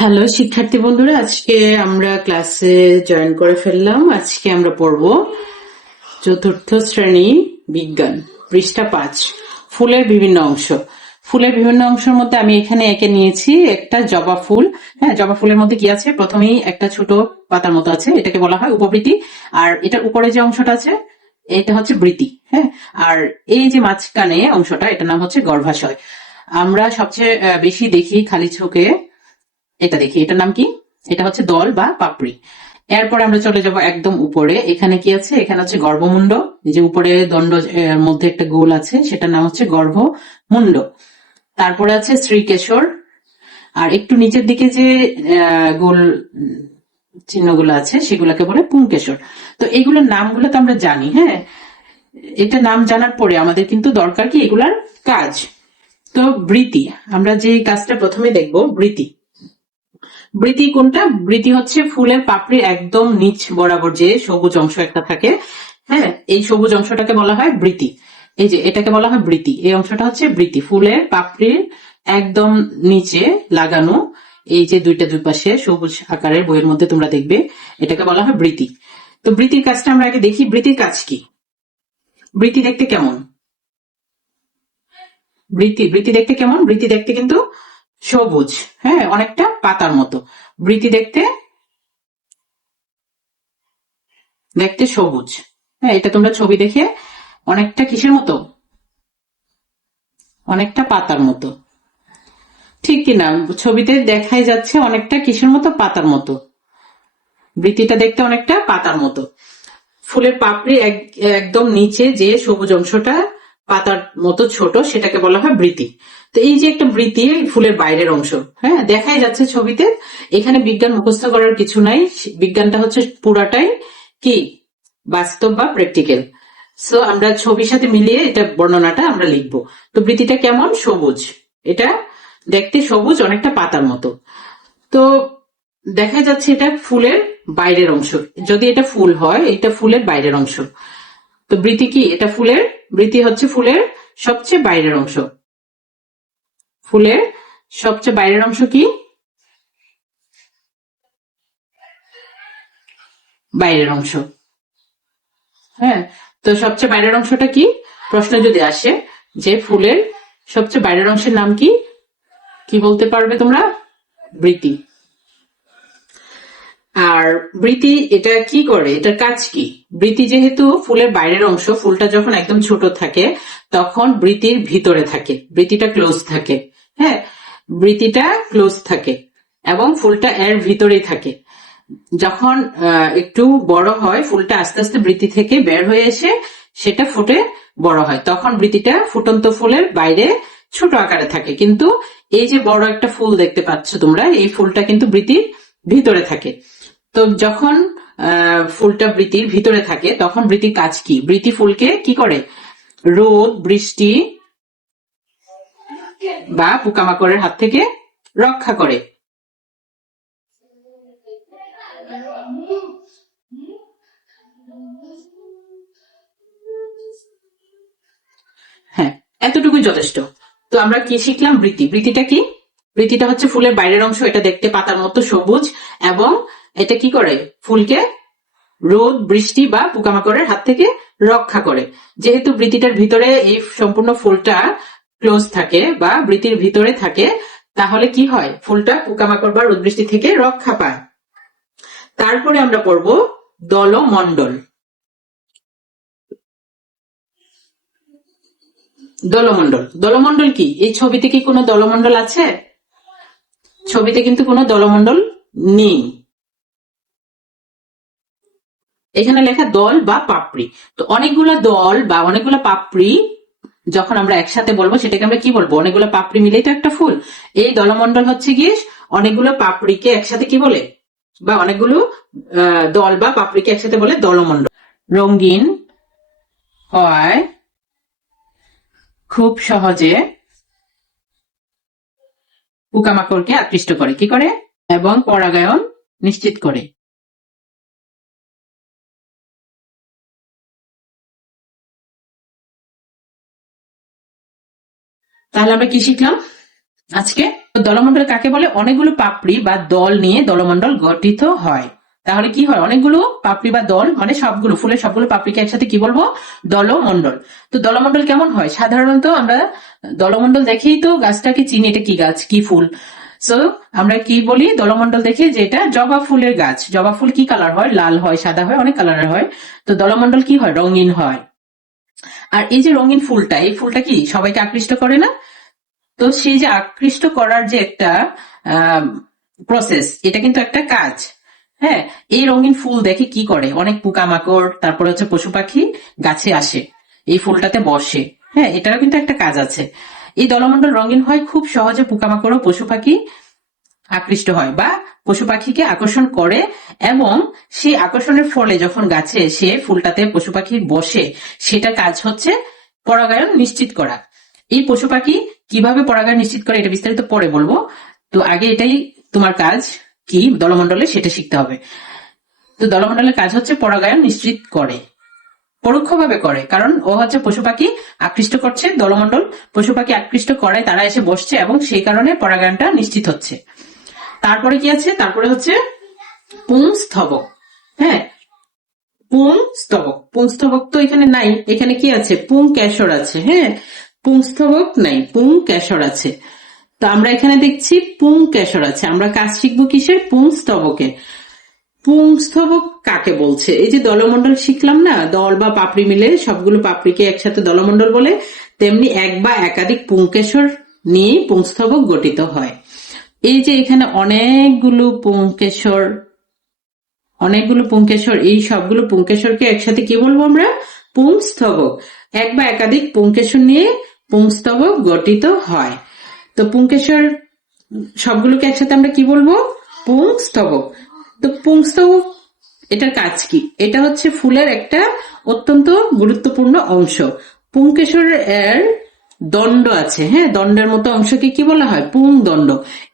Hello শিক্ষার্থী বন্ধুরা, আজকে আমরা ক্লাসে জয়েন করে ফেললাম। আজকে আমরা পড়ব চতুর্থ শ্রেণী বিজ্ঞান, পৃষ্ঠা 5, ফুলের বিভিন্ন অংশ। ফুলের বিভিন্ন অংশের মধ্যে আমি এখানে একে নিয়েছি একটা জবা ফুল। হ্যাঁ, জবা ফুলের মধ্যে কি আছে? প্রথমেই একটা ছোট পাতার মতো আছে, এটাকে বলা হয় উপবৃতি। আর এটার উপরে যে অংশটা আছে এটা হচ্ছে বৃতি। হ্যাঁ, আর এই যে মাঝখানে অংশটা এটার নাম হচ্ছে গর্ভাশয়। আমরা সবচেয়ে বেশি দেখি খালি চোখে এটা দেখি, এটার নাম কি? এটা হচ্ছে দল বা পাপড়ি। এরপর আমরা চলে যাব একদম উপরে। এখানে কি আছে? এখানে হচ্ছে গর্ভমুণ্ড। এই যে উপরে দণ্ড এর মধ্যে একটা গোল আছে, সেটার নাম হচ্ছে গর্ভমুণ্ড। তারপরে আছে শ্রীকেশর। আর একটু নিচের দিকে যে গোল চিহ্নগুলো আছে সেগুলোকে বলে পুংকেশর। তো এগুলোর নামগুলো তো আমরা জানি। হ্যাঁ, এটা নাম জানার পরে আমাদের কিন্তু দরকার কি এগুলার কাজ। তো বৃতি, আমরা যে কাজটা প্রথমে দেখব বৃতি। বৃতি কোনটা? বৃতি হচ্ছে ফুলের পাপড়ির একদম নিচ বরাবর যে সবুজ অংশ একটা থাকে। হ্যাঁ, এই সবুজ অংশটাকে বলা হয় বৃতি। এই যে এটাকে বলা হয় বৃতি, এই অংশটা হচ্ছে বৃতি। ফুলের পাপড়ির একদম নিচে লাগানো এই যে দুই পাশে সবুজ আকারের বইয়ের মধ্যে তোমরা দেখবে, এটাকে বলা হয় বৃতি। তো বৃতির কাজটা আমরা আগে দেখি। বৃতির কাজ কি? বৃতি দেখতে কেমন? বৃতি দেখতে কেমন? বৃতি দেখতে কিন্তু সবুজ। হ্যাঁ, অনেকটা পাতার মতো বৃতি দেখতে। দেখতে সবুজ। হ্যাঁ, এটা তোমরা ছবি দেখে অনেকটা কিসের মতো? অনেকটা পাতার মতো, ঠিক কিনা? ছবিতে দেখাই যাচ্ছে অনেকটা কিসের মতো? পাতার মতো। বৃতিটা দেখতে অনেকটা পাতার মতো। ফুলের পাপড়ি একদম নিচে যে সবুজ অংশটা পাতার মতো ছোট, সেটাকে বলা হয় বৃতি। তো এই যে একটা বৃতি ফুলের বাইরের অংশ, হ্যাঁ দেখাই যাচ্ছে ছবিতে। এখানে বিজ্ঞান মুখস্থ করার কিছু নাই, বিজ্ঞানটা হচ্ছে পুরাটাই কি বাস্তব বা প্র্যাকটিক্যাল। সো আমরা ছবির সাথে মিলিয়ে এটা বর্ণনাটা আমরা লিখবো। তো বৃতিটা কেমন? সবুজ। এটা দেখতে সবুজ, অনেকটা পাতার মতো। তো দেখা যাচ্ছে এটা ফুলের বাইরের অংশ। যদি এটা ফুল হয়, এটা ফুলের বাইরের অংশ। তো বৃতি কি? এটা ফুলের, বৃতি হচ্ছে ফুলের সবচেয়ে বাইরের অংশ। ফুলের সবচেয়ে বাইরের অংশ কি? বাইরের অংশ। হ্যাঁ, তো সবচেয়ে বাইরের অংশটা কি? প্রশ্ন যদি আসে যে ফুলের সবচেয়ে বাইরের অংশের নাম কি, কি বলতে পারবে তোমরা? বৃতি। আর বৃতি এটা কি করে? এটার কাজ কি? বৃতি যেহেতু ফুলের বাইরের অংশ, ফুলটা যখন একদম ছোট থাকে তখন বৃতির ভিতরে থাকে, বৃতিটা ক্লোজ থাকে। হ্যাঁ, বৃতিটা ক্লোজ থাকে এবং ফুলটা এর ভিতরেই থাকে। যখন একটু বড় হয় ফুলটা, আস্তে আস্তে বৃতি থেকে বের হয়ে এসে সেটা ফুটে বড় হয়, তখন বৃতিটা ফুটন্ত ফুলের বাইরে ছোট আকারে থাকে। কিন্তু এই যে বড় একটা ফুল দেখতে পাচ্ছ তোমরা, এই ফুলটা কিন্তু বৃতির ভিতরে থাকে। তো যখন ফুলটা বৃতির ভিতরে থাকে তখন বৃতির কাজ কি? বৃতি ফুলকে কি করে? রোদ, বৃষ্টি বা পোকামাকড়ের হাত থেকে রক্ষা করে। হ্যাঁ, এতটুকুই যথেষ্ট। তো আমরা কি শিখলাম? বৃতি। বৃতিটা কি? বৃতিটা হচ্ছে ফুলের বাইরের অংশ, এটা দেখতে পাতার মতো সবুজ, এবং এটা কি করে? ফুলকে রোদ, বৃষ্টি বা পোকামাকড়ের হাত থেকে রক্ষা করে। যেহেতু বৃতিটার ভিতরে এই সম্পূর্ণ ফুলটা ক্লোজ থাকে বা বৃতির ভিতরে থাকে, তাহলে কি হয়? ফুলটা পোকামাকড় বা রোদ বৃষ্টি থেকে রক্ষা পায়। তারপরে আমরা পড়ব দলমণ্ডল। দলমণ্ডল, দলমণ্ডল কি? এই ছবিতে কি কোনো দলমণ্ডল আছে? ছবিতে কিন্তু কোনো দলমণ্ডল নেই। এখানে লেখা দল বা পাপড়ি। তো অনেকগুলো দল বা অনেকগুলো পাপড়ি যখন আমরা একসাথে বলবো সেটাকে আমরা কি বলবো? অনেকগুলো পাপড়ি মিলেই তো একটা ফুল। এই দলমণ্ডল হচ্ছে গিয়ে অনেকগুলো পাপড়িকে একসাথে কি বলে, বা অনেকগুলো দল বা পাপড়িকে একসাথে বলে দলমণ্ডল। রঙিন হয় খুব সহজে, পোকামাকড়কে আকৃষ্ট করে, কি করে? এবং পরাগায়ন নিশ্চিত করে। তাহলে আমরা কি শিখলাম আজকে? দলমন্ডল কাকে বলে? অনেকগুলো পাপড়ি বা দল নিয়ে দলমন্ডল গঠিত হয়। তাহলে কি হয়? অনেকগুলো পাপড়ি বা দল মানে সবগুলো ফুলের সবগুলো পাপড়িকে একসাথে কি বলবো? দলমন্ডল। তো দলমন্ডল কেমন হয়? সাধারণত আমরা দলমন্ডল দেখেই তো গাছটাকে চিনি, এটা কি গাছ, কি ফুল। সো আমরা কি বলি দলমন্ডল দেখে যে এটা জবা ফুলের গাছ। জবা ফুল কি কালার হয়? লাল হয়, সাদা হয়, অনেক কালারের হয়। তো দলমন্ডল কি হয়? রঙিন হয়। আর এই যে রঙিন ফুলটা, এই ফুলটা কি সবাইকে আকৃষ্ট করে না? তো সেই যে আকৃষ্ট করার যে একটা প্রসেস, এটা কিন্তু একটা কাজ। হ্যাঁ, এই রঙিন ফুল দেখে কি করে? অনেক পোকামাকড়, তারপরে হচ্ছে পশু পাখি গাছে আসে, এই ফুলটাতে বসে। হ্যাঁ, এটারও কিন্তু একটা কাজ আছে। এই দলমন্ডল রঙিন হয় খুব সহজে পোকামাকড় ও পশু পাখি আকৃষ্ট হয় বা পশু পাখিকে আকর্ষণ করে, এবং সেই আকর্ষণের ফলে যখন গাছে এসে ফুলটাতে পশু পাখি বসে, সেটা কাজ হচ্ছে পরাগায়ন নিশ্চিত করা। এই পশু পাখি কিভাবে পরাগায়ন নিশ্চিত করে এটা বিস্তারিত পরে বলবো। তো আগে এটাই তোমার কাজ কি দলমন্ডলে, সেটা শিখতে হবে। তো দলমন্ডলের কাজ হচ্ছে পরাগায়ন নিশ্চিত করে, পরোক্ষভাবে করে, কারণ ও হচ্ছে পশু পাখি আকৃষ্ট করছে। দলমন্ডল পশু পাখি আকৃষ্ট করে, তারা এসে বসছে এবং সেই কারণে পরাগায়নটা নিশ্চিত হচ্ছে। তারপরে কি আছে? তারপরে হচ্ছে পুংস্তবক। হ্যাঁ, পুংস্তবক। পুংস্তবক তো এখানে নাই, এখানে কি আছে? পুংকেশর আছে। হ্যাঁ, পুংস্তবক নাই, পুংকেশর আছে। তো আমরা এখানে দেখছি পুংকেশর আছে। আমরা কাজ শিখবো কিসের? পুংস্তবকে। পুংস্তবক কাকে বলছে? এই যে দলমন্ডল শিখলাম না, দল বা পাপড়ি মিলে সবগুলো পাপড়িকে একসাথে দলমন্ডল বলে, তেমনি এক বা একাধিক পুংকেশর নিয়ে পুংস্তবক গঠিত হয়। এই যে এখানে অনেকগুলো পুংকেশর, এই সবগুলো পুংকেশরকে একসাথে কি বলবো আমরা? পুংস্তবক। এক বা একাধিক পুংকেশর নিয়ে পুংস্তবক গঠিত হয়। তো পুংকেশর সবগুলোকে একসাথে আমরা কি বলবো? পুংস্তবক। তো পুংস্তবক এটার কাজ কি? এটা হচ্ছে ফুলের একটা অত্যন্ত গুরুত্বপূর্ণ অংশ। পুংকেশরের দণ্ড আছে। হ্যাঁ, দণ্ডের মতো অংশকে কি বলা হয়? পুংদণ্ড।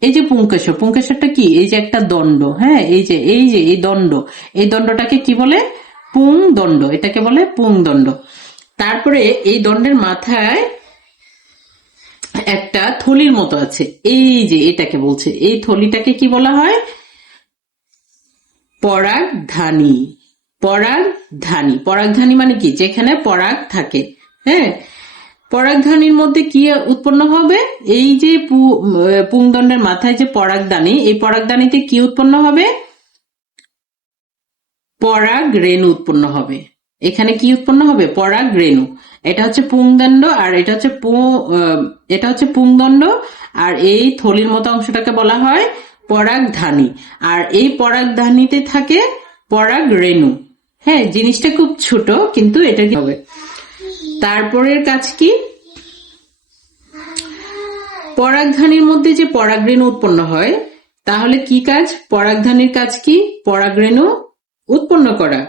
এই যে পুংকেশর, পুংকেশরটা কি? এই যে একটা দণ্ড। হ্যাঁ, এই দণ্ড, এই দণ্ডটাকে কি বলে? পুংদণ্ড। এটাকে বলে পুংদণ্ড। তারপরে এই দণ্ডের মাথায় একটা থলির মতো আছে, এই যে এটাকে বলছে, এই থলিটাকে কি বলা হয়? পরাগধানী। পরাগধানী, পরাগধানী মানে কি? যেখানে পরাগ থাকে। হ্যাঁ, পরাগধানীর মধ্যে কি উৎপন্ন হবে? এই যে পুংদণ্ডের মাথায় যে পরাগধানী, এই পরাগধানীতে কি উৎপন্ন হবে? পরাগ রেণু উৎপন্ন হবে। এখানে কি উৎপন্ন হবে? পরাগ রেণু। এটা হচ্ছে পুংদণ্ড, আর এটা হচ্ছে পুংদণ্ড, আর এই থলির মতো অংশটাকে বলা হয় পরাগধানী। আর এই পরাগধানীতে থাকে পরাগ রেণু। হ্যাঁ, জিনিসটা খুব ছোট, কিন্তু এটা কি হবে? তারপরের কাজ কি? পরাগধানীর মধ্যে যে পরাগরেণু উৎপন্ন হয়, তাহলে কি কাজ? পরাগধানীর কাজ কি? পরাগরেণু উৎপন্ন করা।